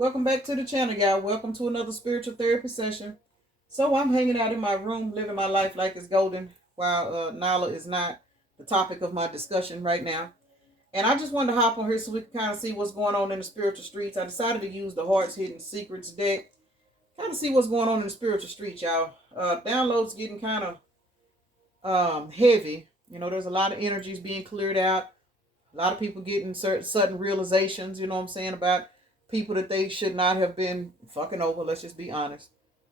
Welcome back to the channel, y'all. Welcome to another spiritual therapy session. So I'm hanging out in my room, living my life like it's golden, while Nala is not the topic of my discussion right now. And I just wanted to hop on here so we can kind of see what's going on in the spiritual streets. I decided to use the Heart's Hidden Secrets deck. Kind of see what's going on in the spiritual streets, y'all. Downloads getting kind of heavy. You know, there's a lot of energies being cleared out. A lot of people getting certain sudden realizations, you know what I'm saying, about people that they should not have been fucking over. Let's just be honest.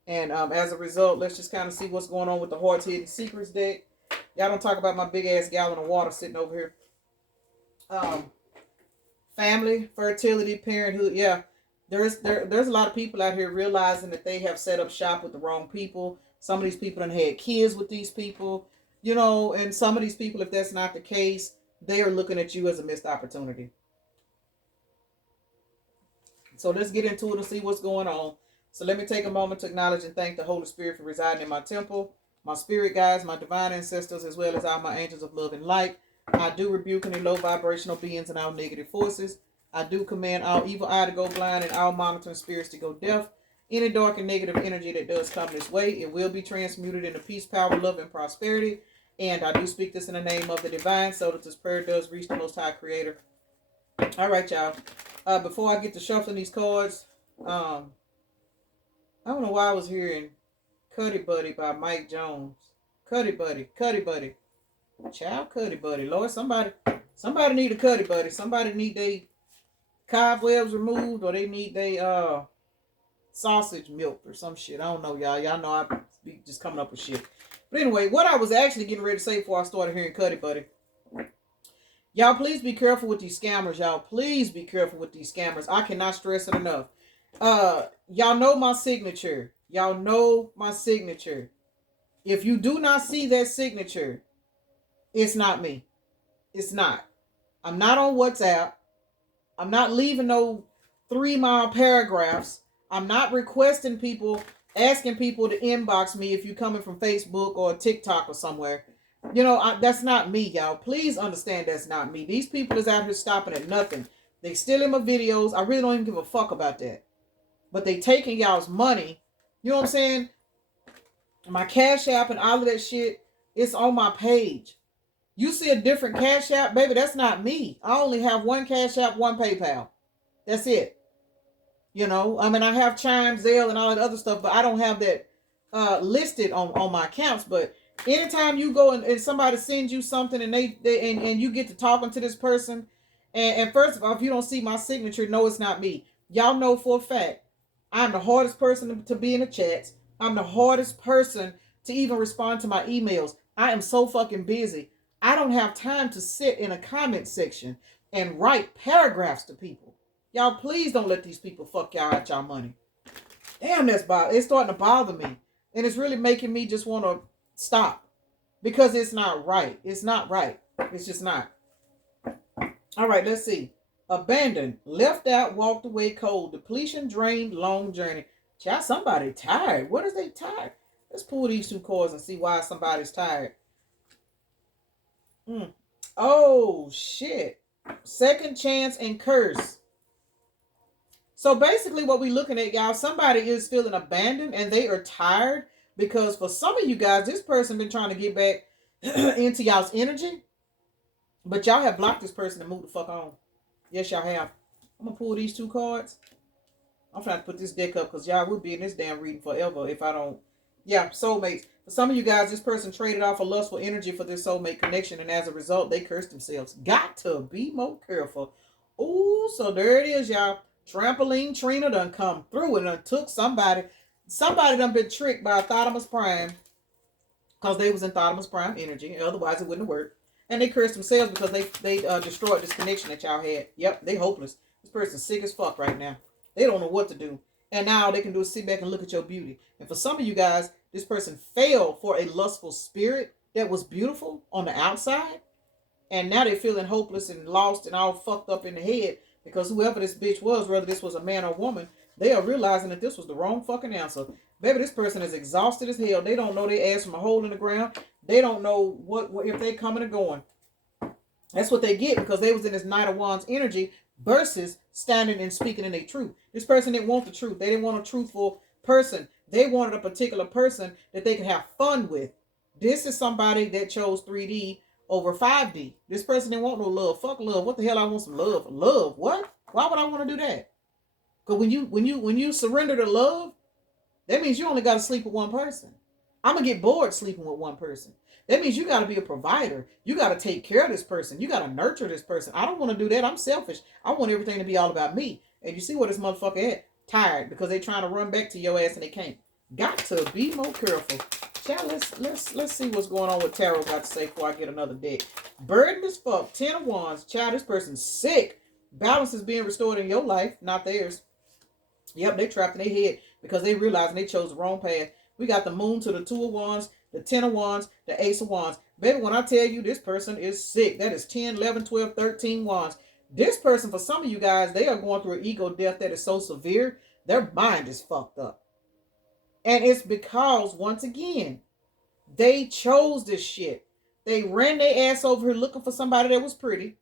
And as a result, let's just kind of see what's going on with the Heart's Hidden Secrets deck. Y'all don't talk about my big ass gallon of water sitting over here. Family, fertility, parenthood. Yeah, there's a lot of people out here realizing that they have set up shop with the wrong people. Some of these people done had kids with these people, you know, and some of these people, if that's not the case, they are looking at you as a missed opportunity. So let's get into it and see what's going on. So let me take a moment to acknowledge and thank the Holy Spirit for residing in my temple, my spirit guides, my divine ancestors, as well as all my angels of love and light. I do rebuke any low vibrational beings and all negative forces. I do command all evil eye to go blind and all monitoring spirits to go deaf. Any dark and negative energy that does come this way, it will be transmuted into peace, power, love, and prosperity. And I do speak this in the name of the divine so that this prayer does reach the Most High Creator. All right, y'all. Before I get to shuffling these cards, I don't know why I was hearing Cuddy Buddy by Mike Jones. Cuddy Buddy. Child Cuddy Buddy. Lord, somebody need a Cuddy Buddy. Somebody need their cobwebs removed, or they need their sausage milked or some shit. I don't know, y'all. Y'all know I be just coming up with shit. But anyway, what I was actually getting ready to say before I started hearing Cuddy Buddy. Y'all, please be careful with these scammers. Y'all, please be careful with these scammers. I cannot stress it enough. Y'all know my signature. Y'all know my signature. If you do not see that signature, it's not me. It's not. I'm not on WhatsApp. I'm not leaving no 3-mile paragraphs. I'm not requesting people, asking people to inbox me if you're coming from Facebook or TikTok or somewhere. You know, that's not me, y'all. Please understand that's not me. These people is out here stopping at nothing. They stealing my videos. I really don't even give a fuck about that. But they taking y'all's money. You know what I'm saying? My Cash App and all of that shit, it's on my page. You see a different Cash App, baby, that's not me. I only have one Cash App, one PayPal. That's it. You know, I mean, I have Chime, Zelle, and all that other stuff, but I don't have that listed on my accounts. But anytime you go and somebody sends you something and and you get to talking to this person, and first of all, if you don't see my signature, no, it's not me. Y'all know for a fact, I'm the hardest person to be in the chats. I'm the hardest person to even respond to my emails. I am so fucking busy. I don't have time to sit in a comment section and write paragraphs to people. Y'all, please don't let these people fuck y'all out y'all money. Damn, it's starting to bother me. And it's really making me just want to stop. Because it's not right. It's not right. It's just not. All right, let's see. Abandoned, left out, walked away cold, depletion, drained, long journey. Child, somebody tired. What is they tired? Let's pull these two cards and see why somebody's tired. Oh, shit. Second chance and curse. So basically what we're looking at, y'all, somebody is feeling abandoned and they are tired because for some of you guys, this person been trying to get back into y'all's energy, but y'all have blocked this person to move the fuck on. Yes, y'all have. I'm going to pull these two cards. I'm trying to put this deck up because y'all will be in this damn reading forever if I don't. Yeah, soulmates. For some of you guys, this person traded off a lustful energy for their soulmate connection, and as a result, they cursed themselves. Got to be more careful. Ooh, so there it is, y'all. Trampoline Trina done come through and done took somebody. Somebody done been tricked by a Thotimus Prime because they was in Thotimus Prime energy. Otherwise, it wouldn't have worked. And they cursed themselves because they destroyed this connection that y'all had. Yep, they hopeless. This person's sick as fuck right now. They don't know what to do. And now all they can do is sit back and look at your beauty. And for some of you guys, this person fell for a lustful spirit that was beautiful on the outside. And now they're feeling hopeless and lost and all fucked up in the head because whoever this bitch was, whether this was a man or woman, they are realizing that this was the wrong fucking answer. Baby, this person is exhausted as hell. They don't know their ass from a hole in the ground. They don't know what if they coming or going. That's what they get because they was in this Knight of Wands energy versus standing and speaking in their truth. This person didn't want the truth. They didn't want a truthful person. They wanted a particular person that they could have fun with. This is somebody that chose 3D over 5D. This person didn't want no love. Fuck love. What the hell? I want some love. Love? What? Why would I want to do that? Because when you surrender to love, that means you only got to sleep with one person. I'm gonna get bored sleeping with one person. That means you got to be a provider. You got to take care of this person. You got to nurture this person. I don't want to do that. I'm selfish. I want everything to be all about me. And you see what this motherfucker at? Tired because they trying to run back to your ass and they can't. Got to be more careful. Child, let's see what's going on with Tarot got to say before I get another deck. Burden as fuck. 10 of Wands. Child, this person's sick. Balance is being restored in your life, not theirs. Yep, they trapped in their head because they realized they chose the wrong path. We got the Moon to the 2 of Wands, the 10 of Wands, the Ace of Wands. Baby, when I tell you this person is sick, that is 10, 11, 12, 13 Wands. This person, for some of you guys, they are going through an ego death that is so severe, their mind is fucked up. And it's because, once again, they chose this shit. They ran their ass over here looking for somebody that was pretty.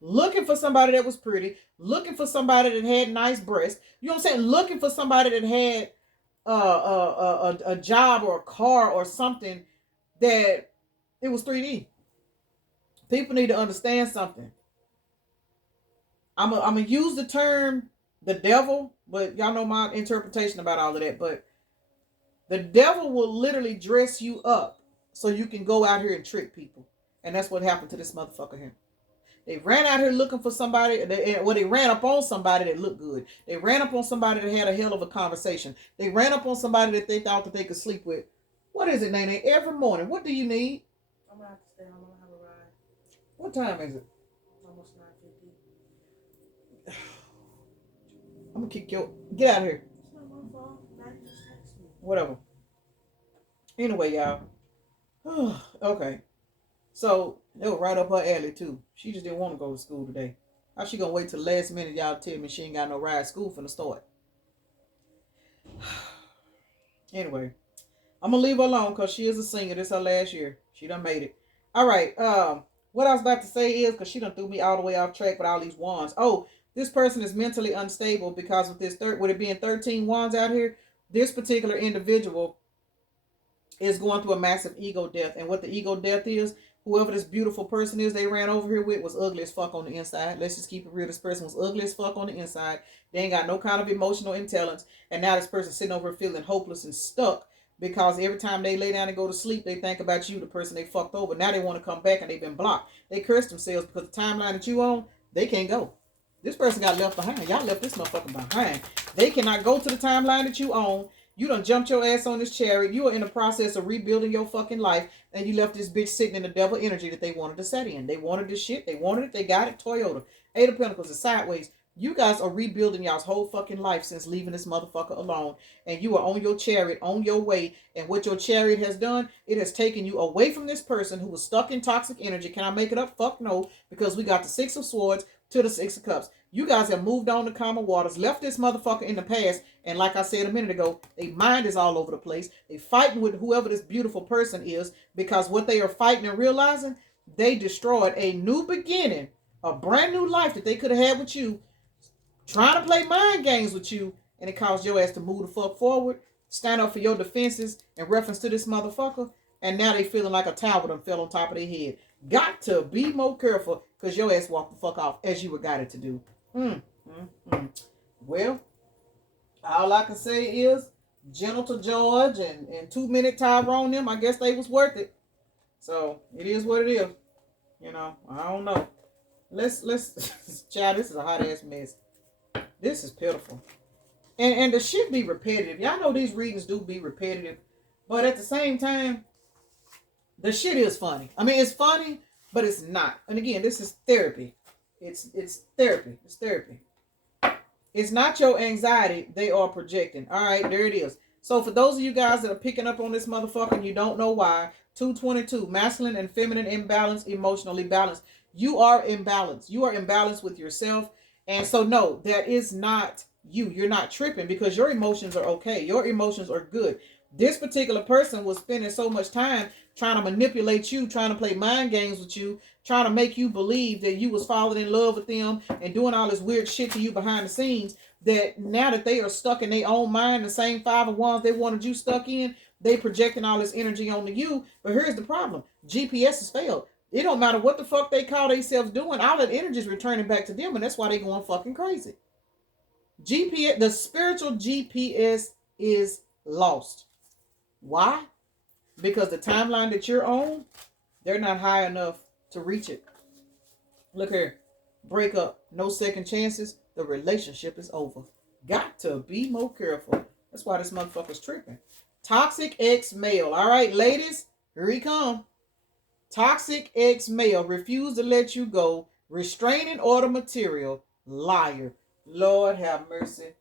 Looking for somebody that was pretty. Looking for somebody that had nice breasts. You know what I'm saying? Looking for somebody that had a job or a car or something that it was 3D. People need to understand something. I'm gonna use the term the devil, but y'all know my interpretation about all of that. But the devil will literally dress you up so you can go out here and trick people. And that's what happened to this motherfucker here. They ran out here looking for somebody. They ran up on somebody that looked good. They ran up on somebody that had a hell of a conversation. They ran up on somebody that they thought that they could sleep with. What is it, Nene? Every morning. What do you need? I'm going to have to stay home. I'm going to have a ride. What time is it? Almost 9:50. I'm going to kick your... Get out of here. It's not my fault. Maddie just texted me. Whatever. Anyway, y'all. Okay. So, they were right up her alley, too. She just didn't want to go to school today. How she gonna wait till the last minute y'all tell me she ain't got no ride? School finna start. Anyway, I'm gonna leave her alone because she is a singer. This is her last year. She done made it. All right. What I was about to say is, because she done threw me all the way off track with all these wands. Oh, this person is mentally unstable because with this with it being 13 wands out here, this particular individual is going through a massive ego death. And what the ego death is, whoever this beautiful person is they ran over here with was ugly as fuck on the inside. Let's just keep it real. This person was ugly as fuck on the inside. They ain't got no kind of emotional intelligence. And now this person sitting over here feeling hopeless and stuck because every time they lay down and go to sleep, they think about you, the person they fucked over. Now they want to come back and they've been blocked. They curse themselves because the timeline that you on, they can't go. This person got left behind. Y'all left this motherfucker behind. They cannot go to the timeline that you own. You done jumped your ass on this chariot. You are in the process of rebuilding your fucking life. And you left this bitch sitting in the devil energy that they wanted to set in. They wanted this shit. They wanted it. They got it. Toyota. 8 of Pentacles is sideways. You guys are rebuilding y'all's whole fucking life since leaving this motherfucker alone. And you are on your chariot, on your way. And what your chariot has done, it has taken you away from this person who was stuck in toxic energy. Can I make it up? Fuck no. Because we got the 6 of Swords to the 6 of Cups. You guys have moved on to calmer waters, left this motherfucker in the past, and like I said a minute ago, their mind is all over the place. They fighting with whoever this beautiful person is because what they are fighting and realizing, they destroyed a new beginning, a brand new life that they could have had with you, trying to play mind games with you, and it caused your ass to move the fuck forward, stand up for your defenses in reference to this motherfucker, and now they feeling like a tower done fell on top of their head. Got to be more careful because your ass walked the fuck off as you were guided to do. Well, all I can say is gentle to George and 2-minute Tyrone them. I guess they was worth it. So it is what it is. You know, I don't know. Let's child, this is a hot ass mess. This is pitiful. And the shit be repetitive. Y'all know these readings do be repetitive. But at the same time, the shit is funny. I mean, it's funny, but it's not. And again, this is therapy. It's therapy. It's therapy. It's not your anxiety they are projecting. All right, there it is. So for those of you guys that are picking up on this motherfucker and you don't know why, 222, masculine and feminine imbalance, emotionally balanced. You are imbalanced. You are imbalanced with yourself. And so no, that is not you. You're not tripping because your emotions are okay. Your emotions are good. This particular person was spending so much time trying to manipulate you, trying to play mind games with you, trying to make you believe that you was falling in love with them and doing all this weird shit to you behind the scenes, that now that they are stuck in their own mind, the same 5 of wands they wanted you stuck in, they projecting all this energy onto you. But here's the problem. GPS has failed. It don't matter what the fuck they call themselves doing. All that energy is returning back to them, and that's why they going fucking crazy. GPS, the spiritual GPS is lost. Why? Because the timeline that you're on, they're not high enough to reach it. Look here. Break up. No second chances. The relationship is over. Got to be more careful. That's why this motherfucker's tripping. Toxic ex-male. All right, ladies, here he come. Toxic ex-male. Refuse to let you go. Restraining order material. Liar. Lord have mercy.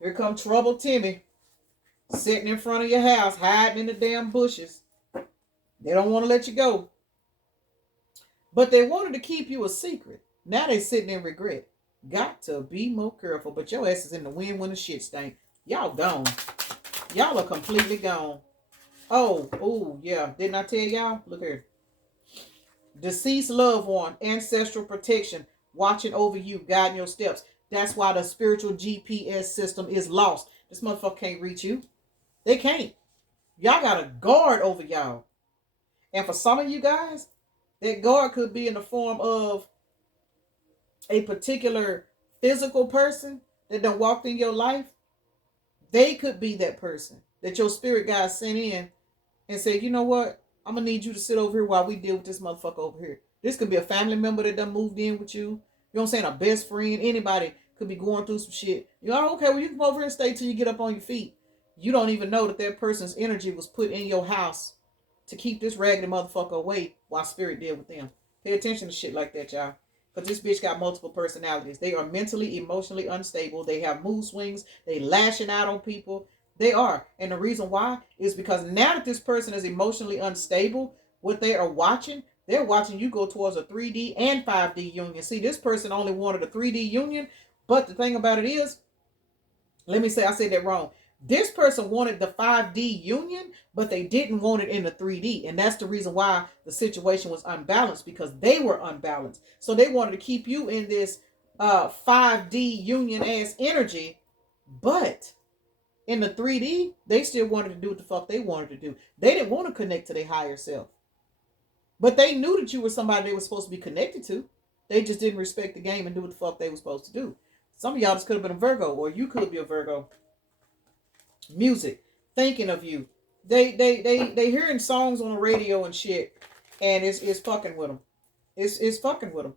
Here come Trouble Timmy. Sitting in front of your house, hiding in the damn bushes. They don't want to let you go. But they wanted to keep you a secret. Now they sitting in regret. Got to be more careful. But your ass is in the wind when the shit stink. Y'all gone. Y'all are completely gone. Oh, yeah. Didn't I tell y'all? Look here. Deceased loved one, ancestral protection, watching over you, guiding your steps. That's why the spiritual GPS system is lost. This motherfucker can't reach you. They can't. Y'all got a guard over y'all. And for some of you guys, that guard could be in the form of a particular physical person that done walked in your life. They could be that person that your spirit guide sent in and said, you know what? I'm going to need you to sit over here while we deal with this motherfucker over here. This could be a family member that done moved in with you. You know what I'm saying? A best friend. Anybody could be going through some shit. You know, okay, well, you can come over here and stay till you get up on your feet. You don't even know that that person's energy was put in your house to keep this raggedy motherfucker away while spirit deal with them. Pay attention to shit like that, y'all. Because this bitch got multiple personalities. They are mentally, emotionally unstable. They have mood swings. They lashing out on people. They are. And the reason why is because now that this person is emotionally unstable, what they are watching, they're watching you go towards a 3D and 5D union. See, this person only wanted a 3D union. But the thing about it is, let me say, I said that wrong. This person wanted the 5D union, but they didn't want it in the 3D. And that's the reason why the situation was unbalanced, because they were unbalanced. So they wanted to keep you in this 5D union ass energy, but in the 3D, they still wanted to do what the fuck they wanted to do. They didn't want to connect to their higher self. But they knew that you were somebody they were supposed to be connected to. They just didn't respect the game and do what the fuck they were supposed to do. Some of y'all just could have been a Virgo, or you could be a Virgo. Music, thinking of you. They hearing songs on the radio and shit, and it's fucking with them. It's fucking with them.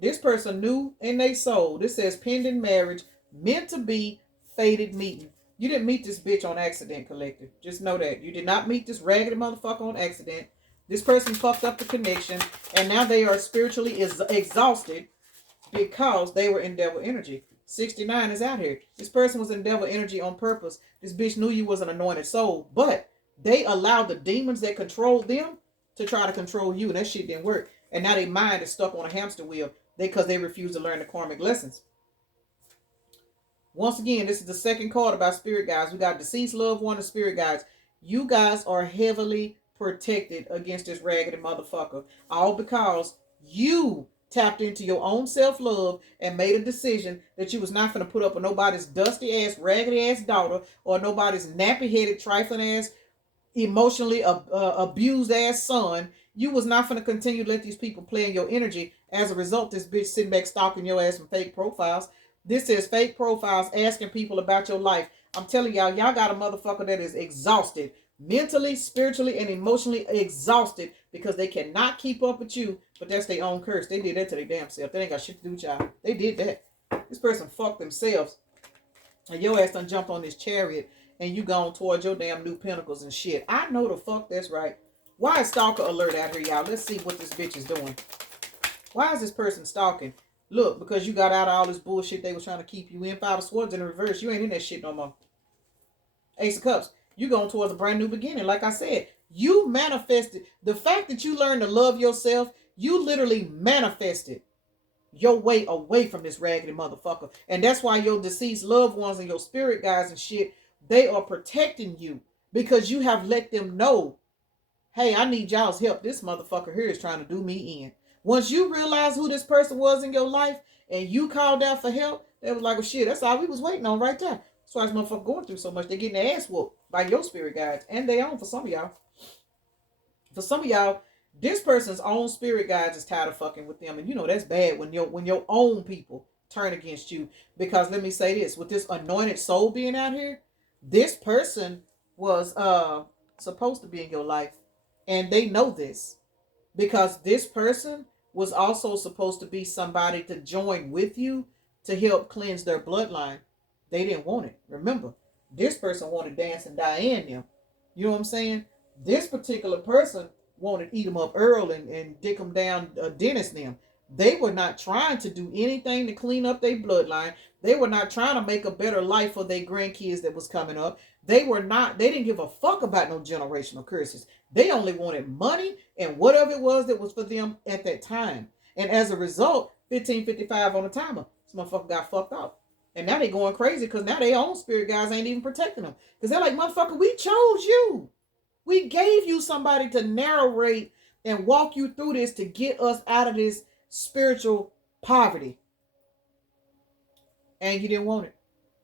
This person knew in their soul. This says pending marriage, meant to be, fated meeting. You didn't meet this bitch on accident, collective. Just know that. You did not meet this raggedy motherfucker on accident. This person fucked up the connection, and now they are spiritually exhausted because they were in devil energy. 69 is out here. This person was in devil energy on purpose. This bitch knew you was an anointed soul, but they allowed the demons that controlled them to try to control you, and that shit didn't work. And now their mind is stuck on a hamster wheel because they refuse to learn the karmic lessons. Once again, this is the second card about spirit guides. We got deceased loved one and spirit guides. You guys are heavily protected against this raggedy motherfucker, all because you tapped into your own self-love and made a decision that you was not going to put up with nobody's dusty ass, raggedy ass daughter, or nobody's nappy-headed, trifling ass, emotionally abused ass son. You was not going to continue to let these people play in your energy. As a result, this bitch sitting back stalking your ass from fake profiles. This is fake profiles asking people about your life. I'm telling y'all, y'all got a motherfucker that is exhausted. Mentally, spiritually, and emotionally exhausted because they cannot keep up with you, but that's their own curse. They did that to their damn self. They ain't got shit to do with y'all. They did that. This person fucked themselves. And your ass done jumped on this chariot and you gone towards your damn new pinnacles and shit. I know the fuck that's right. Why is stalker alert out here, y'all? Let's see what this bitch is doing. Why is this person stalking? Look, because you got out of all this bullshit they was trying to keep you in. 5 of Swords in the reverse. You ain't in that shit no more. Ace of Cups. You going towards a brand new beginning. Like I said, you manifested. The fact that you learned to love yourself, you literally manifested your way away from this raggedy motherfucker. And that's why your deceased loved ones and your spirit guides and shit, they are protecting you because you have let them know hey, I need y'all's help. This motherfucker here is trying to do me in. Once you realize who this person was in your life and you called out for help, they was like, well, shit, that's all we was waiting on right there. That's why this motherfucker going through so much. They getting their ass whooped by your spirit guides. And they own for some of y'all. For some of y'all, this person's own spirit guides is tired of fucking with them. And you know that's bad when your own people turn against you. Because let me say this, with this anointed soul being out here, this person was supposed to be in your life. And they know this. Because this person was also supposed to be somebody to join with you to help cleanse their bloodline. They didn't want it. Remember, this person wanted Dance and Diane them. You know what I'm saying? This particular person wanted Eat 'em Up Earl and Dick 'em Down Dennis them. They were not trying to do anything to clean up their bloodline. They were not trying to make a better life for their grandkids that was coming up. They didn't give a fuck about no generational curses. They only wanted money and whatever it was that was for them at that time. And as a result, 1555 on the timer. This motherfucker got fucked up. And now they going crazy because now their own spirit guys ain't even protecting them. Because they're like, motherfucker, we chose you. We gave you somebody to narrate and walk you through this to get us out of this spiritual poverty. And you didn't want it.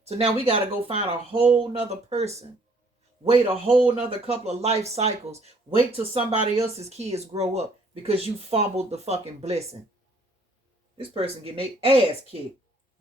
So now we got to go find a whole nother person. Wait a whole nother couple of life cycles. Wait till somebody else's kids grow up because you fumbled the fucking blessing. This person getting their ass kicked.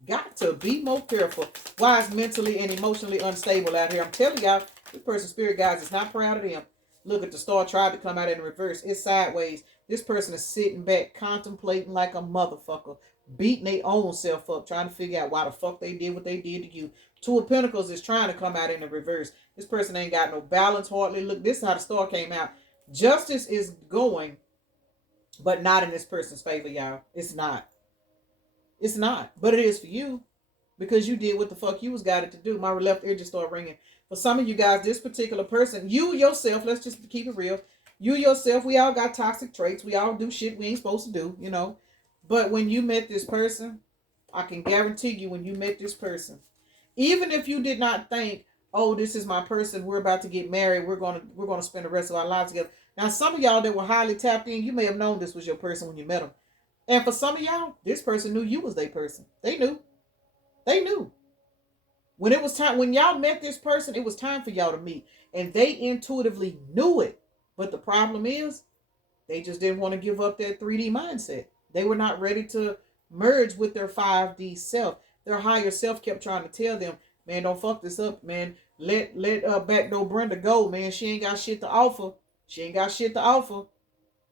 Got to be more careful. Why is mentally and emotionally unstable out here? I'm telling y'all, this person's spirit guides is not proud of them. Look at the star tried to come out in reverse. It's sideways. This person is sitting back, contemplating like a motherfucker, beating their own self up, trying to figure out why the fuck they did what they did to you. Two of Pentacles is trying to come out in the reverse. This person ain't got no balance hardly. Look, this is how the star came out. Justice is going, but not in this person's favor, y'all. It's not. It's not. But it is for you because you did what the fuck you was guided to do. My left ear just started ringing. For some of you guys, this particular person, you yourself, let's just keep it real. You yourself, we all got toxic traits. We all do shit we ain't supposed to do, you know. But when you met this person, I can guarantee you when you met this person, even if you did not think, oh, this is my person, we're about to get married, we're gonna spend the rest of our lives together. Now, some of y'all that were highly tapped in, you may have known this was your person when you met them. And for some of y'all, this person knew you was their person. They knew. They knew. When it was time, when y'all met this person, it was time for y'all to meet. And they intuitively knew it. But the problem is, they just didn't want to give up that 3D mindset. They were not ready to merge with their 5D self. Their higher self kept trying to tell them, man, don't fuck this up, man. Let backdoor Brenda go, man. She ain't got shit to offer. She ain't got shit to offer.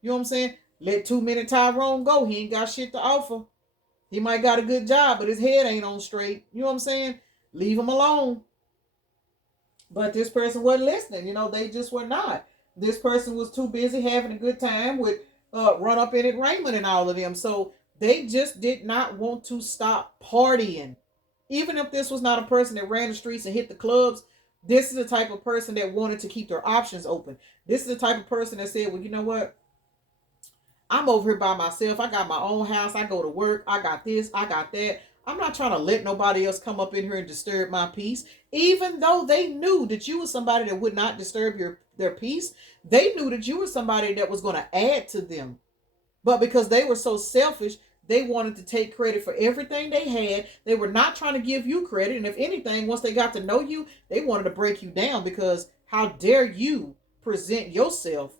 You know what I'm saying? Let 2 Minute Tyrone go. He ain't got shit to offer. He might got a good job, but his head ain't on straight. You know what I'm saying? Leave him alone. But this person wasn't listening. You know, they just were not. This person was too busy having a good time with Run Up In It Raymond and all of them. So they just did not want to stop partying. Even if this was not a person that ran the streets and hit the clubs, this is the type of person that wanted to keep their options open. This is the type of person that said, well, you know what? I'm over here by myself. I got my own house. I go to work. I got this. I got that. I'm not trying to let nobody else come up in here and disturb my peace. Even though they knew that you were somebody that would not disturb their peace, they knew that you were somebody that was going to add to them. But because they were so selfish, they wanted to take credit for everything they had. They were not trying to give you credit. And if anything, once they got to know you, they wanted to break you down because how dare you present yourself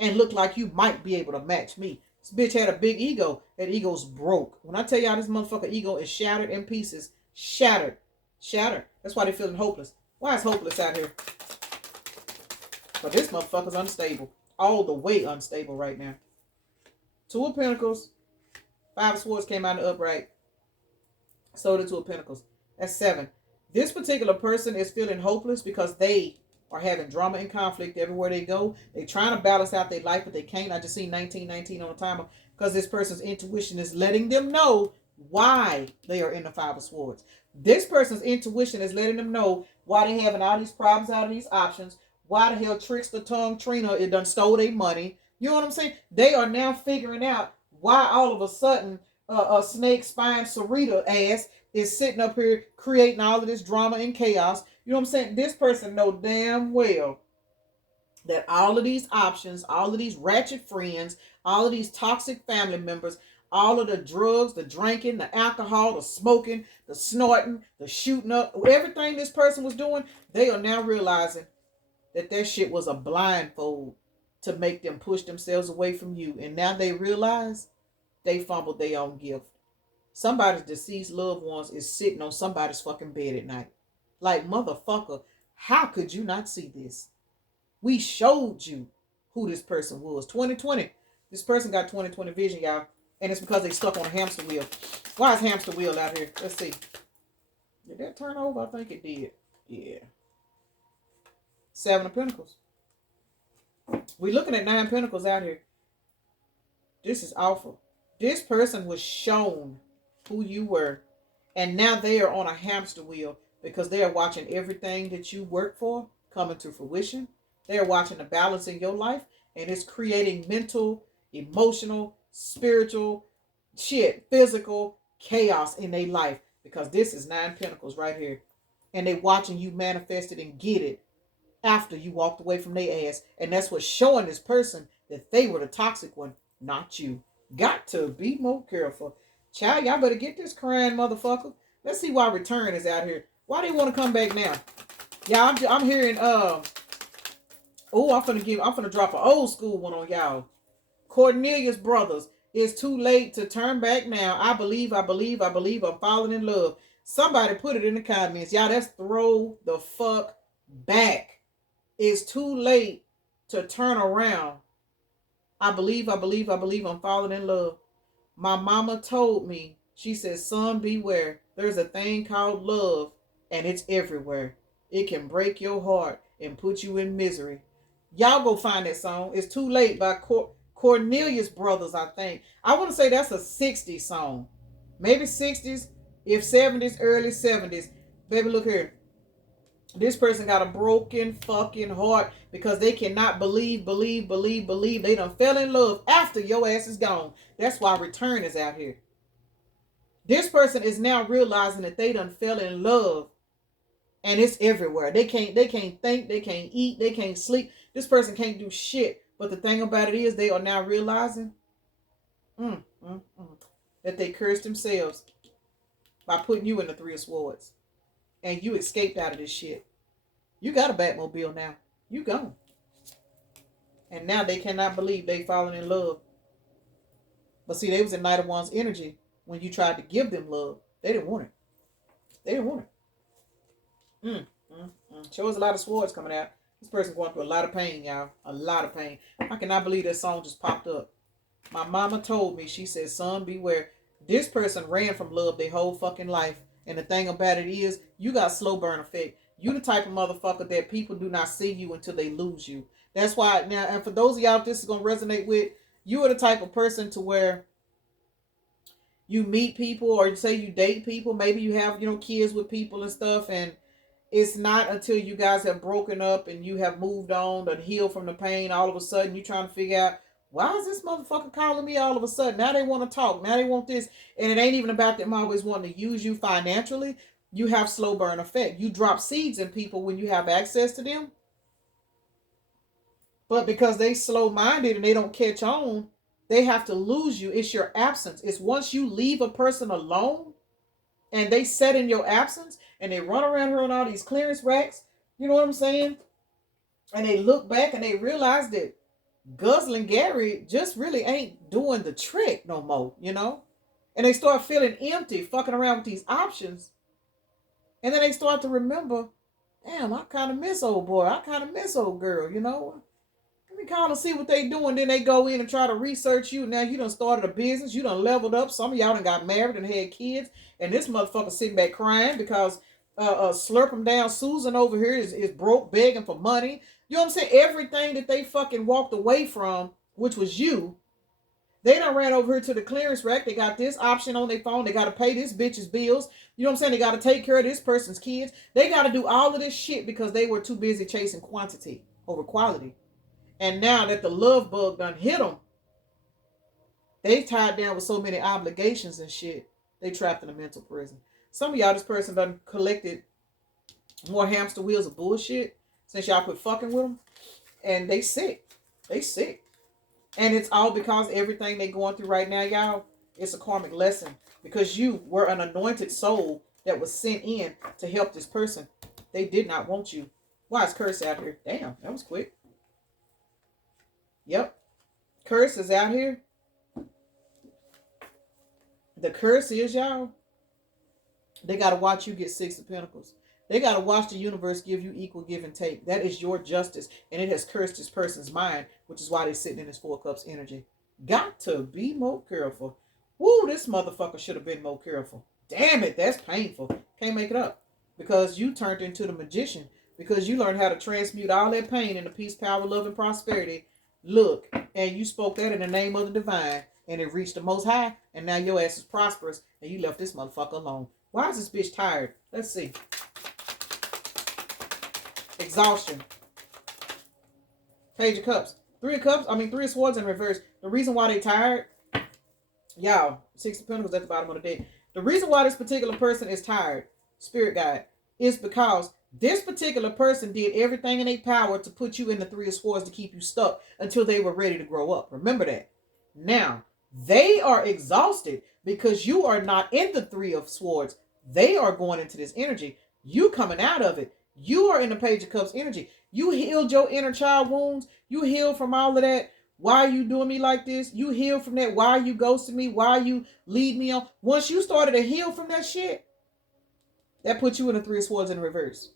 and look like you might be able to match me. This bitch had a big ego. That ego's broke. When I tell y'all this motherfucker ego is shattered in pieces. Shattered. Shattered. That's why they're feeling hopeless. Why is hopeless out here? But this motherfucker's unstable. All the way unstable right now. Two of Pentacles. Five of Swords came out in the upright. So did Two of Pentacles. That's 7. This particular person is feeling hopeless because they are having drama and conflict everywhere they go. They're trying to balance out their life, but they can't. I just seen 1919 on the timer because this person's intuition is letting them know why they are in the Five of Swords. This person's intuition is letting them know why they're having all these problems out of these options. Why the hell Trickster Tongue Trina it done stole their money. You know what I'm saying? They are now figuring out why all of a sudden a snake spine Sarita ass is sitting up here creating all of this drama and chaos. You know what I'm saying? This person know damn well that all of these options, all of these ratchet friends, all of these toxic family members, all of the drugs, the drinking, the alcohol, the smoking, the snorting, the shooting up, everything this person was doing, they are now realizing that that shit was a blindfold to make them push themselves away from you. And now they realize they fumbled their own gift. Somebody's deceased loved ones is sitting on somebody's fucking bed at night. Like, motherfucker, how could you not see this? We showed you who this person was. 2020. This person got 2020 vision, y'all. And it's because they stuck on a hamster wheel. Why is hamster wheel out here? Let's see. Did that turn over? I think it did. Yeah. 7 of Pentacles. We're looking at 9 Pentacles out here. This is awful. This person was shown who you were. And now they are on a hamster wheel because they are watching everything that you work for coming to fruition. They are watching the balance in your life. And it's creating mental, emotional, spiritual, physical chaos in their life. Because this is 9 Pentacles right here. And they watching you manifest it and get it after you walked away from their ass. And that's what's showing this person that they were the toxic one, not you. Got to be more careful. Child, y'all better get this crying motherfucker. Let's see why return is out here. Why do you want to come back now? Yeah, I'm hearing I'm finna drop an old school one on y'all. Cornelius brothers, it's too late to turn back now. I believe I'm falling in love. Somebody put it in the comments. Y'all, that's throw the fuck back. It's too late to turn around. I believe I'm falling in love. My mama told me, she said, son, beware. There's a thing called love, and it's everywhere. It can break your heart and put you in misery. Y'all go find that song. It's Too Late by Cornelius Brothers, I think. I want to say that's a 60s song. Maybe 60s, if 70s, early 70s. Baby, look here. This person got a broken fucking heart because they cannot believe. They done fell in love after your ass is gone. That's why return is out here. This person is now realizing that they done fell in love. And it's everywhere. They can't think, they can't eat, they can't sleep. This person can't do shit. But the thing about it is they are now realizing that they cursed themselves by putting you in the 3 of Swords. And you escaped out of this shit. You got a Batmobile now. You gone. And now they cannot believe they fallen in love. But see, they was in Knight of Wands energy when you tried to give them love. They didn't want it. They didn't want it. Shows a lot of swords coming out. This person going through a lot of pain, y'all. A lot of pain. I cannot believe that song just popped up. My mama told me, she said, son, beware. This person ran from love their whole fucking life. And the thing about it is, you got slow burn effect. You the type of motherfucker that people do not see you until they lose you. That's why now, and for those of y'all this is going to resonate with, you are the type of person to where you meet people or you say you date people. Maybe you have, kids with people and stuff. And it's not until you guys have broken up and you have moved on and healed from the pain, all of a sudden you're trying to figure out, why is this motherfucker calling me all of a sudden? Now they want to talk. Now they want this. And it ain't even about them always wanting to use you financially. You have slow burn effect. You drop seeds in people when you have access to them. But because they slow minded and they don't catch on, they have to lose you. It's your absence. It's once you leave a person alone and they set in your absence and they run around here on all these clearance racks. You know what I'm saying? And they look back and they realize that Guzzling Gary just really ain't doing the trick no more, And they start feeling empty, fucking around with these options. And then they start to remember, damn, I kind of miss old boy. I kind of miss old girl, Let me call and see what they doing. Then they go in and try to research you. Now you done started a business. You done leveled up. Some of y'all done got married and had kids. And this motherfucker sitting back crying because slurp them down. Susan over here is broke, begging for money. You know what I'm saying? Everything that they fucking walked away from, which was you, they done ran over here to the clearance rack. They got this option on their phone. They got to pay this bitch's bills. You know what I'm saying? They got to take care of this person's kids. They got to do all of this shit because they were too busy chasing quantity over quality. And now that the love bug done hit them, they tied down with so many obligations and shit. They trapped in a mental prison. Some of y'all, this person done collected more hamster wheels of bullshit since y'all quit fucking with them. And they sick. They sick. And it's all because everything they going through right now, y'all, it's a karmic lesson. Because you were an anointed soul that was sent in to help this person. They did not want you. Why is Curse out here? Damn, that was quick. Yep. Curse is out here. The curse is, y'all, they got to watch you get 6 of Pentacles. They got to watch the universe give you equal give and take. That is your justice. And it has cursed this person's mind, which is why they're sitting in this 4 Cups energy. Got to be more careful. Woo, this motherfucker should have been more careful. Damn it, that's painful. Can't make it up. Because you turned into the magician. Because you learned how to transmute all that pain into peace, power, love, and prosperity. Look, and you spoke that in the name of the divine. And it reached the most high. And now your ass is prosperous. And you left this motherfucker alone. Why is this bitch tired? Let's see. Exhaustion. Page of Cups. 3 of Swords in reverse. The reason why they tired, y'all, 6 of Pentacles at the bottom of the deck. The reason why this particular person is tired, spirit guide, is because this particular person did everything in their power to put you in the 3 of Swords to keep you stuck until they were ready to grow up. Remember that. Now, they are exhausted because you are not in the 3 of Swords. They are going into this energy. You coming out of it. You are in the Page of Cups energy. You healed your inner child wounds. You healed from all of that. Why are you doing me like this? You healed from that. Why are you ghosting me? Why you lead me on? Once you started to heal from that shit, that put you in the 3 of Swords in reverse.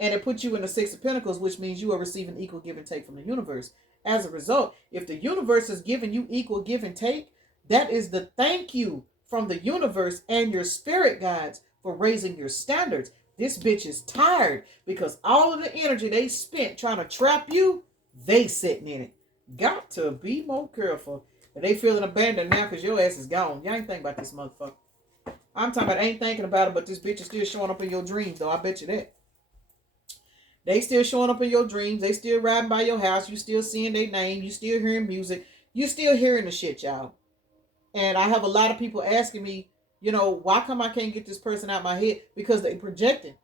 And it put you in the 6 of Pentacles, which means you are receiving equal give and take from the universe. As a result, if the universe is giving you equal give and take, that is the thank you from the universe and your spirit guides for raising your standards. This bitch is tired because all of the energy they spent trying to trap you, they sitting in it. Got to be more careful. And they feeling abandoned now because your ass is gone. Y'all ain't thinking about this motherfucker. I'm talking about ain't thinking about it, but this bitch is still showing up in your dreams, though. I bet you that. They still showing up in your dreams. They still riding by your house. You still seeing their name. You still hearing music. You still hearing the shit, y'all. And I have a lot of people asking me, you know, why come I can't get this person out my head? Because they projecting.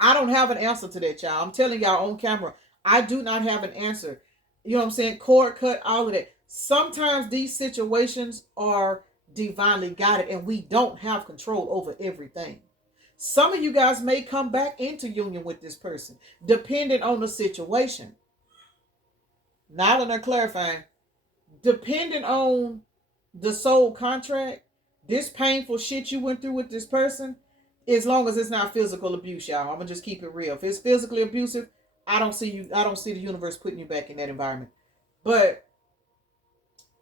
I don't have an answer to that, y'all. I'm telling y'all on camera. I do not have an answer. You know what I'm saying? Cord cut, all of that. Sometimes these situations are divinely guided and we don't have control over everything. Some of you guys may come back into union with this person, depending on the situation. Now that I'm clarifying, depending on the soul contract, this painful shit you went through with this person, as long as it's not physical abuse, y'all. I'm gonna just keep it real. If it's physically abusive, I don't see the universe putting you back in that environment. But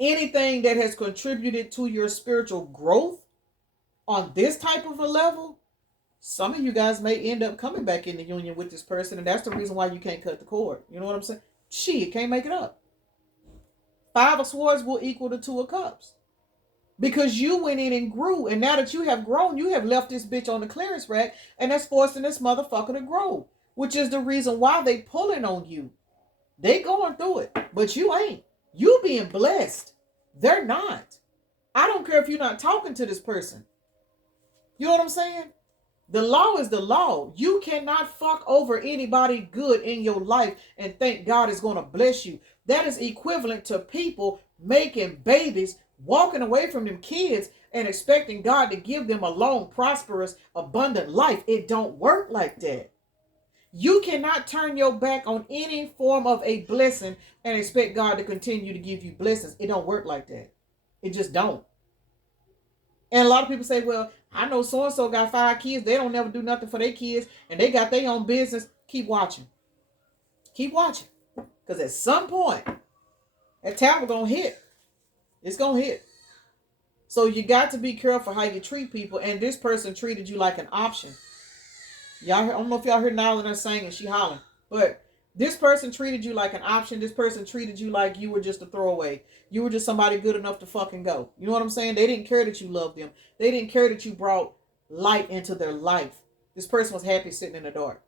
anything that has contributed to your spiritual growth on this type of a level, some of you guys may end up coming back into union with this person, and that's the reason why you can't cut the cord. You know what I'm saying? Shit, can't make it up. 5 of Swords will equal the 2 of Cups. Because you went in and grew, and now that you have grown, you have left this bitch on the clearance rack, and that's forcing this motherfucker to grow. Which is the reason why they pulling on you. They going through it, but you ain't. You being blessed. They're not. I don't care if you're not talking to this person. You know what I'm saying? The law is the law. You cannot fuck over anybody good in your life and think God is going to bless you. That is equivalent to people making babies, walking away from them kids and expecting God to give them a long, prosperous, abundant life. It don't work like that. You cannot turn your back on any form of a blessing and expect God to continue to give you blessings. It don't work like that. It just don't. And a lot of people say, well, I know so-and-so got 5 kids. They don't never do nothing for their kids. And they got their own business. Keep watching. Keep watching. Because at some point, that tower going to hit. It's going to hit. So you got to be careful how you treat people. And this person treated you like an option. Y'all, I don't know if y'all heard Nyla singing. She hollering. But this person treated you like an option. This person treated you like you were just a throwaway. You were just somebody good enough to fucking go. You know what I'm saying? They didn't care that you loved them. They didn't care that you brought light into their life. This person was happy sitting in the dark.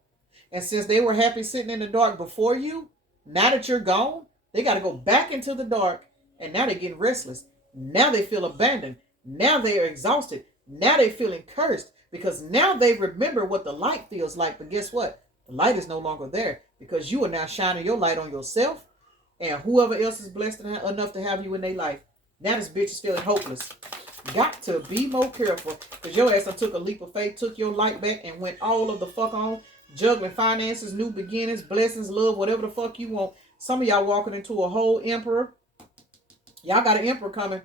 And since they were happy sitting in the dark before you, now that you're gone, they got to go back into the dark. And now they're getting restless. Now they feel abandoned. Now they are exhausted. Now they're feeling cursed. Because now they remember what the light feels like. But guess what? The light is no longer there because you are now shining your light on yourself and whoever else is blessed enough to have you in their life. Now this bitch is feeling hopeless. Got to be more careful because your ass took a leap of faith, took your light back and went all of the fuck on, juggling finances, new beginnings, blessings, love, whatever the fuck you want. Some of y'all walking into a whole emperor. Y'all got an emperor coming.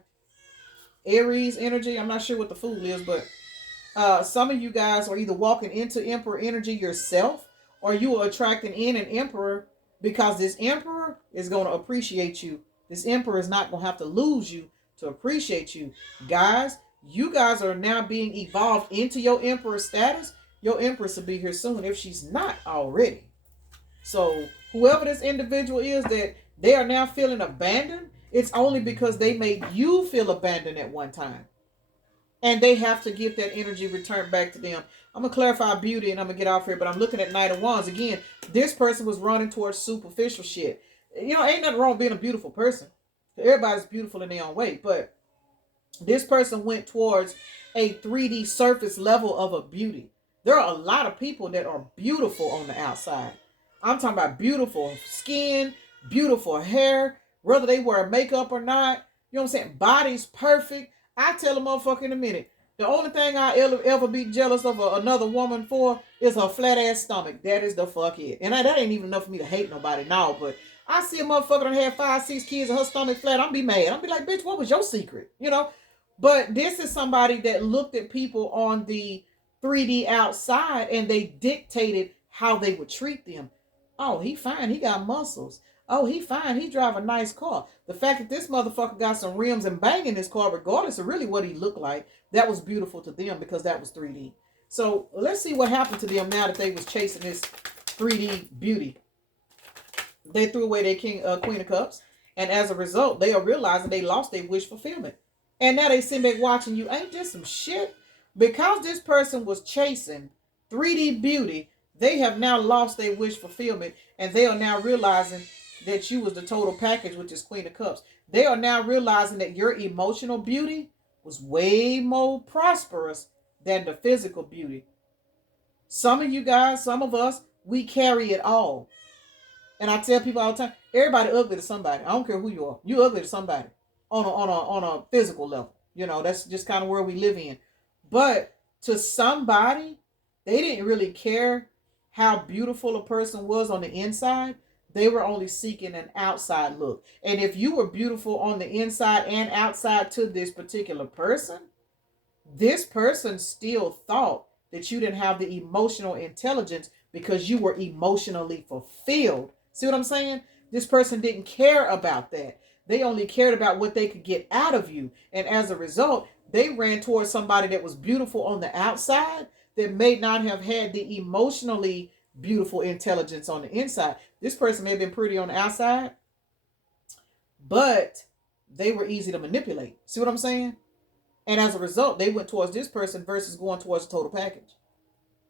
Aries energy. I'm not sure what the fool is, but some of you guys are either walking into emperor energy yourself or you are attracting in an emperor because this emperor is going to appreciate you. This emperor is not going to have to lose you to appreciate you. Guys, you guys are now being evolved into your emperor status. Your empress will be here soon if she's not already. So whoever this individual is that they are now feeling abandoned, it's only because they made you feel abandoned at one time. And they have to get that energy returned back to them. I'm going to clarify beauty and I'm going to get off here, but I'm looking at Knight of Wands. Again, this person was running towards superficial shit. You know, ain't nothing wrong with being a beautiful person. Everybody's beautiful in their own way, but this person went towards a 3D surface level of a beauty. There are a lot of people that are beautiful on the outside. I'm talking about beautiful skin, beautiful hair, whether they wear makeup or not. You know what I'm saying? Body's perfect. I tell a motherfucker in a minute, the only thing I ever be jealous of another woman for is her flat ass stomach. That is the fuck it. And that ain't even enough for me to hate nobody now, but I see a motherfucker that have 5, 6 kids and her stomach flat. I'm be mad. I'm be like, bitch, what was your secret? You know? But this is somebody that looked at people on the 3D outside and they dictated how they would treat them. Oh, he fine. He got muscles. Oh, he fine. He drive a nice car. The fact that this motherfucker got some rims and bang in his car, regardless of really what he looked like, that was beautiful to them because that was 3D. So let's see what happened to them now that they was chasing this 3D beauty. They threw away their Queen of Cups. And as a result, they are realizing they lost their wish fulfillment. And now they sit back watching you. Ain't this some shit? Because this person was chasing 3D beauty, they have now lost their wish fulfillment. And they are now realizing that you was the total package with this Queen of Cups. They are now realizing that your emotional beauty was way more prosperous than the physical beauty. Some of you guys, some of us, we carry it all. And I tell people all the time, everybody ugly to somebody. I don't care who you are. You ugly to somebody on a physical level. You know, that's just kind of where we live in. But to somebody, they didn't really care how beautiful a person was on the inside. They were only seeking an outside look. And if you were beautiful on the inside and outside to this particular person, this person still thought that you didn't have the emotional intelligence because you were emotionally fulfilled. See what I'm saying? This person didn't care about that. They only cared about what they could get out of you. And as a result, they ran towards somebody that was beautiful on the outside that may not have had the emotionally beautiful intelligence on the inside. This person may have been pretty on the outside, but they were easy to manipulate. See what I'm saying? And as a result, they went towards this person versus going towards the total package.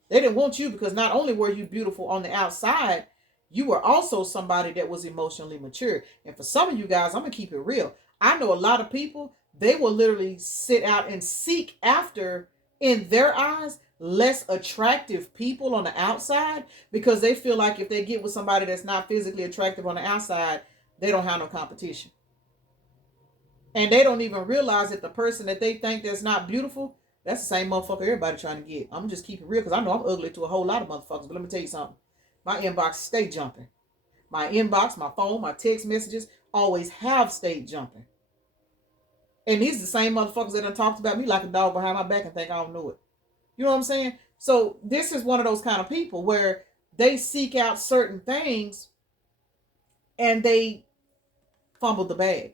They didn't want you because not only were you beautiful on the outside, you were also somebody that was emotionally mature. And for some of you guys, I'm going to keep it real. I know a lot of people, they will literally sit out and seek after, in their eyes, less attractive people on the outside because they feel like if they get with somebody that's not physically attractive on the outside, they don't have no competition. And they don't even realize that the person that they think that's not beautiful, that's the same motherfucker everybody trying to get. I'm just keeping it real because I know I'm ugly to a whole lot of motherfuckers. But let me tell you something. My inbox stay jumping. My inbox, my phone, my text messages always have stayed jumping. And these are the same motherfuckers that done talked about me like a dog behind my back and think I don't know it. You know what I'm saying? So this is one of those kind of people where they seek out certain things and they fumbled the bag.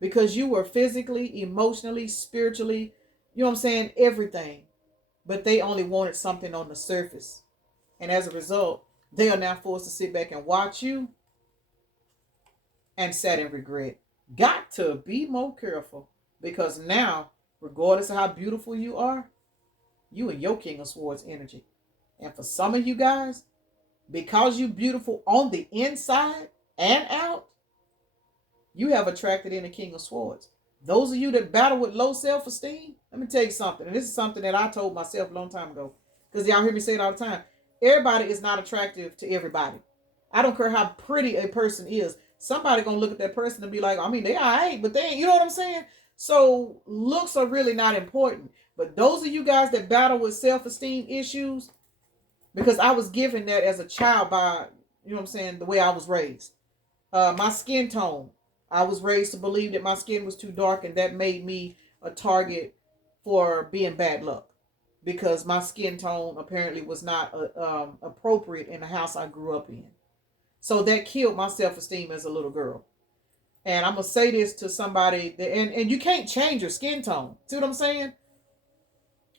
Because you were physically, emotionally, spiritually, you know what I'm saying, everything. But they only wanted something on the surface. And as a result, they are now forced to sit back and watch you and sat in regret. Got to be more careful. Because now, regardless of how beautiful you are, you in your King of Swords energy. And for some of you guys, because you beautiful on the inside and out, you have attracted in the King of Swords. Those of you that battle with low self-esteem, let me tell you something. And this is something that I told myself a long time ago. Because y'all hear me say it all the time. Everybody is not attractive to everybody. I don't care how pretty a person is. Somebody gonna look at that person and be like, I mean, they alright, but they ain't, you know what I'm saying? So looks are really not important. But those of you guys that battle with self-esteem issues, because I was given that as a child by, you know what I'm saying, the way I was raised. My skin tone. I was raised to believe that my skin was too dark, and that made me a target for being bad luck because my skin tone apparently was not appropriate in the house I grew up in. So that killed my self-esteem as a little girl. And I'm gonna say this to somebody that, and you can't change your skin tone. See what I'm saying?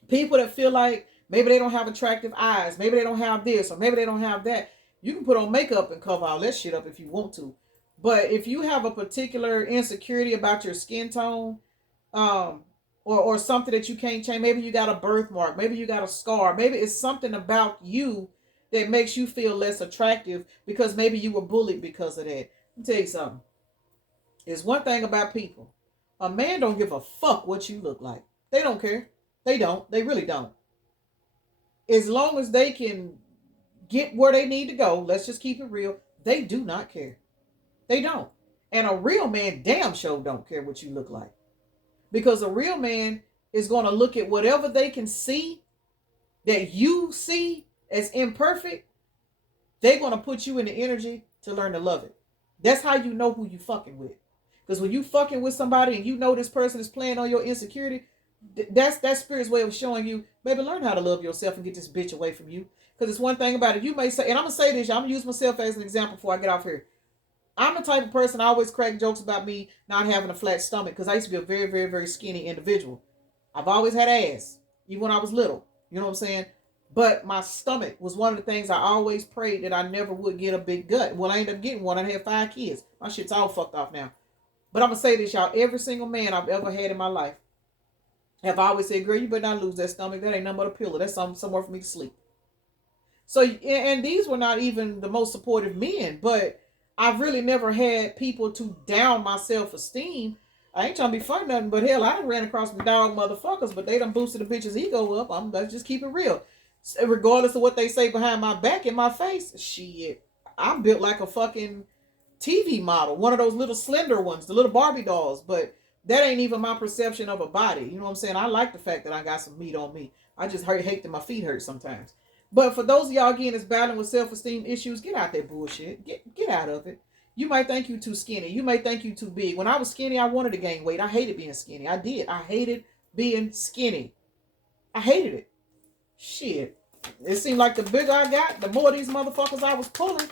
People that feel like maybe they don't have attractive eyes, maybe they don't have this, or maybe they don't have that. You can put on makeup and cover all that shit up if you want to. But if you have a particular insecurity about your skin tone, um, or something that you can't change, maybe you got a birthmark, maybe you got a scar, maybe it's something about you that makes you feel less attractive because maybe you were bullied because of that. Let me tell you something. There's one thing about people. A man don't give a fuck what you look like. They don't care. They don't. They really don't. As long as they can get where they need to go, let's just keep it real, they do not care. They don't. And a real man damn sure don't care what you look like. Because a real man is going to look at whatever they can see that you see as imperfect. They're going to put you in the energy to learn to love it. That's how you know who you fucking with. Because when you fucking with somebody and you know this person is playing on your insecurity, that's that spirit's way of showing you, baby, learn how to love yourself and get this bitch away from you. Because it's one thing about it. You may say, and I'm going to say this, I'm going to use myself as an example before I get off here. I'm the type of person, I always crack jokes about me not having a flat stomach because I used to be a very, very, very skinny individual. I've always had ass, even when I was little. You know what I'm saying? But my stomach was one of the things I always prayed that I never would get a big gut. Well, I ended up getting one. I had 5 kids. My shit's all fucked off now. But I'm going to say this, y'all. Every single man I've ever had in my life have always said, girl, you better not lose that stomach. That ain't nothing but a pillow. That's somewhere for me to sleep. So, and these were not even the most supportive men, but I've really never had people to down my self-esteem. I ain't trying to be funny nothing, but hell, I done ran across some dog motherfuckers, but they done boosted the bitch's ego up. Let's just keep it real. Regardless of what they say behind my back in my face, shit, I'm built like a fucking TV model. One of those little slender ones, the little Barbie dolls, but that ain't even my perception of a body. You know what I'm saying? I like the fact that I got some meat on me. I just hate that my feet hurt sometimes. But for those of y'all again that's battling with self-esteem issues, get out that bullshit. Get out of it. You might think you too skinny. You may think you too big. When I was skinny, I wanted to gain weight. I hated being skinny. I did. I hated being skinny. I hated it. Shit. It seemed like the bigger I got, the more of these motherfuckers I was pulling.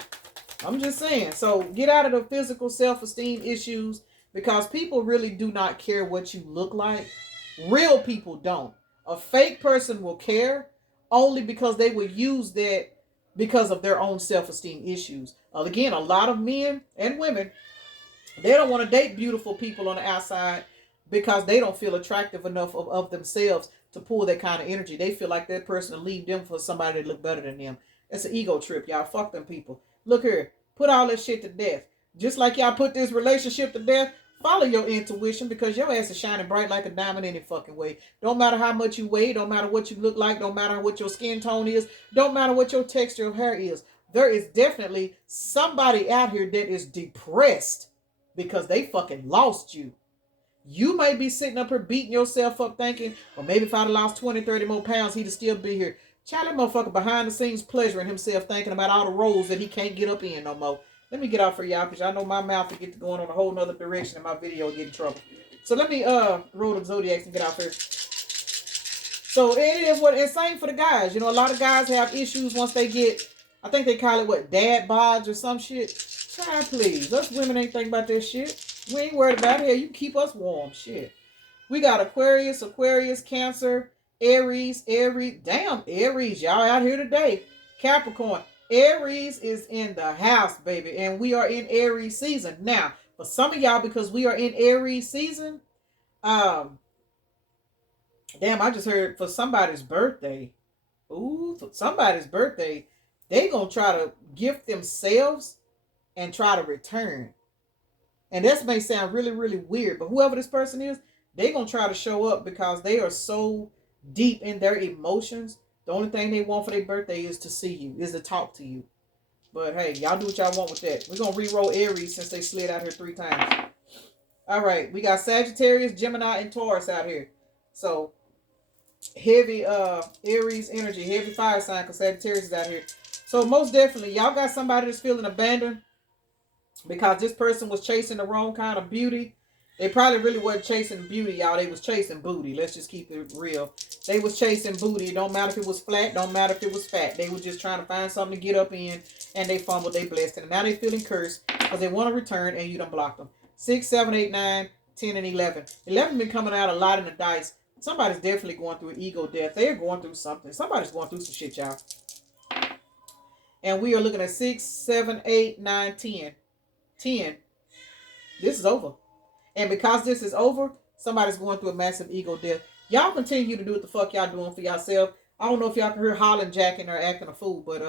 I'm just saying. So get out of the physical self-esteem issues because people really do not care what you look like. Real people don't. A fake person will care only because they will use that because of their own self-esteem issues. Again, a lot of men and women, they don't want to date beautiful people on the outside because they don't feel attractive enough of themselves to pull that kind of energy. They feel like that person will leave them for somebody that look better than them. That's an ego trip, y'all. Fuck them people. Look here. Put all that shit to death. Just like y'all put this relationship to death, follow your intuition because your ass is shining bright like a diamond any fucking way. Don't matter how much you weigh. Don't matter what you look like. Don't matter what your skin tone is. Don't matter what your texture of hair is. There is definitely somebody out here that is depressed because they fucking lost you. You may be sitting up here beating yourself up thinking, well, maybe if I'd have lost 20, 30 more pounds, he'd still be here. Child, that motherfucker behind the scenes pleasuring himself thinking about all the roles that he can't get up in no more. Let me get out for y'all because y'all know my mouth will get to going on a whole nother direction and my video will get in trouble. So let me roll the Zodiacs and get out here. So it is what it's same for the guys. You know, a lot of guys have issues once they get, I think they call it what, dad bods or some shit. Child, please. Us women ain't thinking about that shit. We ain't worried about it. You keep us warm. Shit. We got Aquarius, Cancer, Aries. Damn, Aries. Y'all out here today. Capricorn. Aries is in the house, baby. And we are in Aries season. Now, for some of y'all, because we are in Aries season, damn, I just heard for somebody's birthday. Ooh, for somebody's birthday, they gonna try to gift themselves and try to return. And this may sound really, really weird, but whoever this person is, they're going to try to show up because they are so deep in their emotions. The only thing they want for their birthday is to see you, is to talk to you. But hey, y'all do what y'all want with that. We're going to re-roll Aries since they slid out here 3 times. All right, we got Sagittarius, Gemini, and Taurus out here. So, heavy Aries energy, heavy fire sign, because Sagittarius is out here. So, most definitely, y'all got somebody that's feeling abandoned because this person was chasing the wrong kind of beauty. They probably really wasn't chasing beauty, y'all. They was chasing booty. Let's just keep it real. They was chasing booty. It don't matter if it was flat. Don't matter if it was fat. They were just trying to find something to get up in, and they fumbled. They blessed. And now they feeling cursed because they want to return, and you done blocked them. 6, 7, 8, 9, 10, and 11. 11 been coming out a lot in the dice. Somebody's definitely going through an ego death. They're going through something. Somebody's going through some shit, y'all. And we are looking at 6, 7, 8, 9, 10. 10. This is over. And because this is over, somebody's going through a massive ego death. Y'all continue to do what the fuck y'all doing for yourself. I don't know if y'all can hear hollering, jacking, or acting a fool, but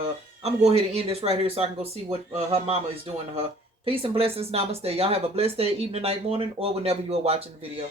I'm going to go ahead and end this right here so I can go see what her mama is doing to her. Peace and blessings. Namaste. Y'all have a blessed day, evening, night, morning, or whenever you are watching the video.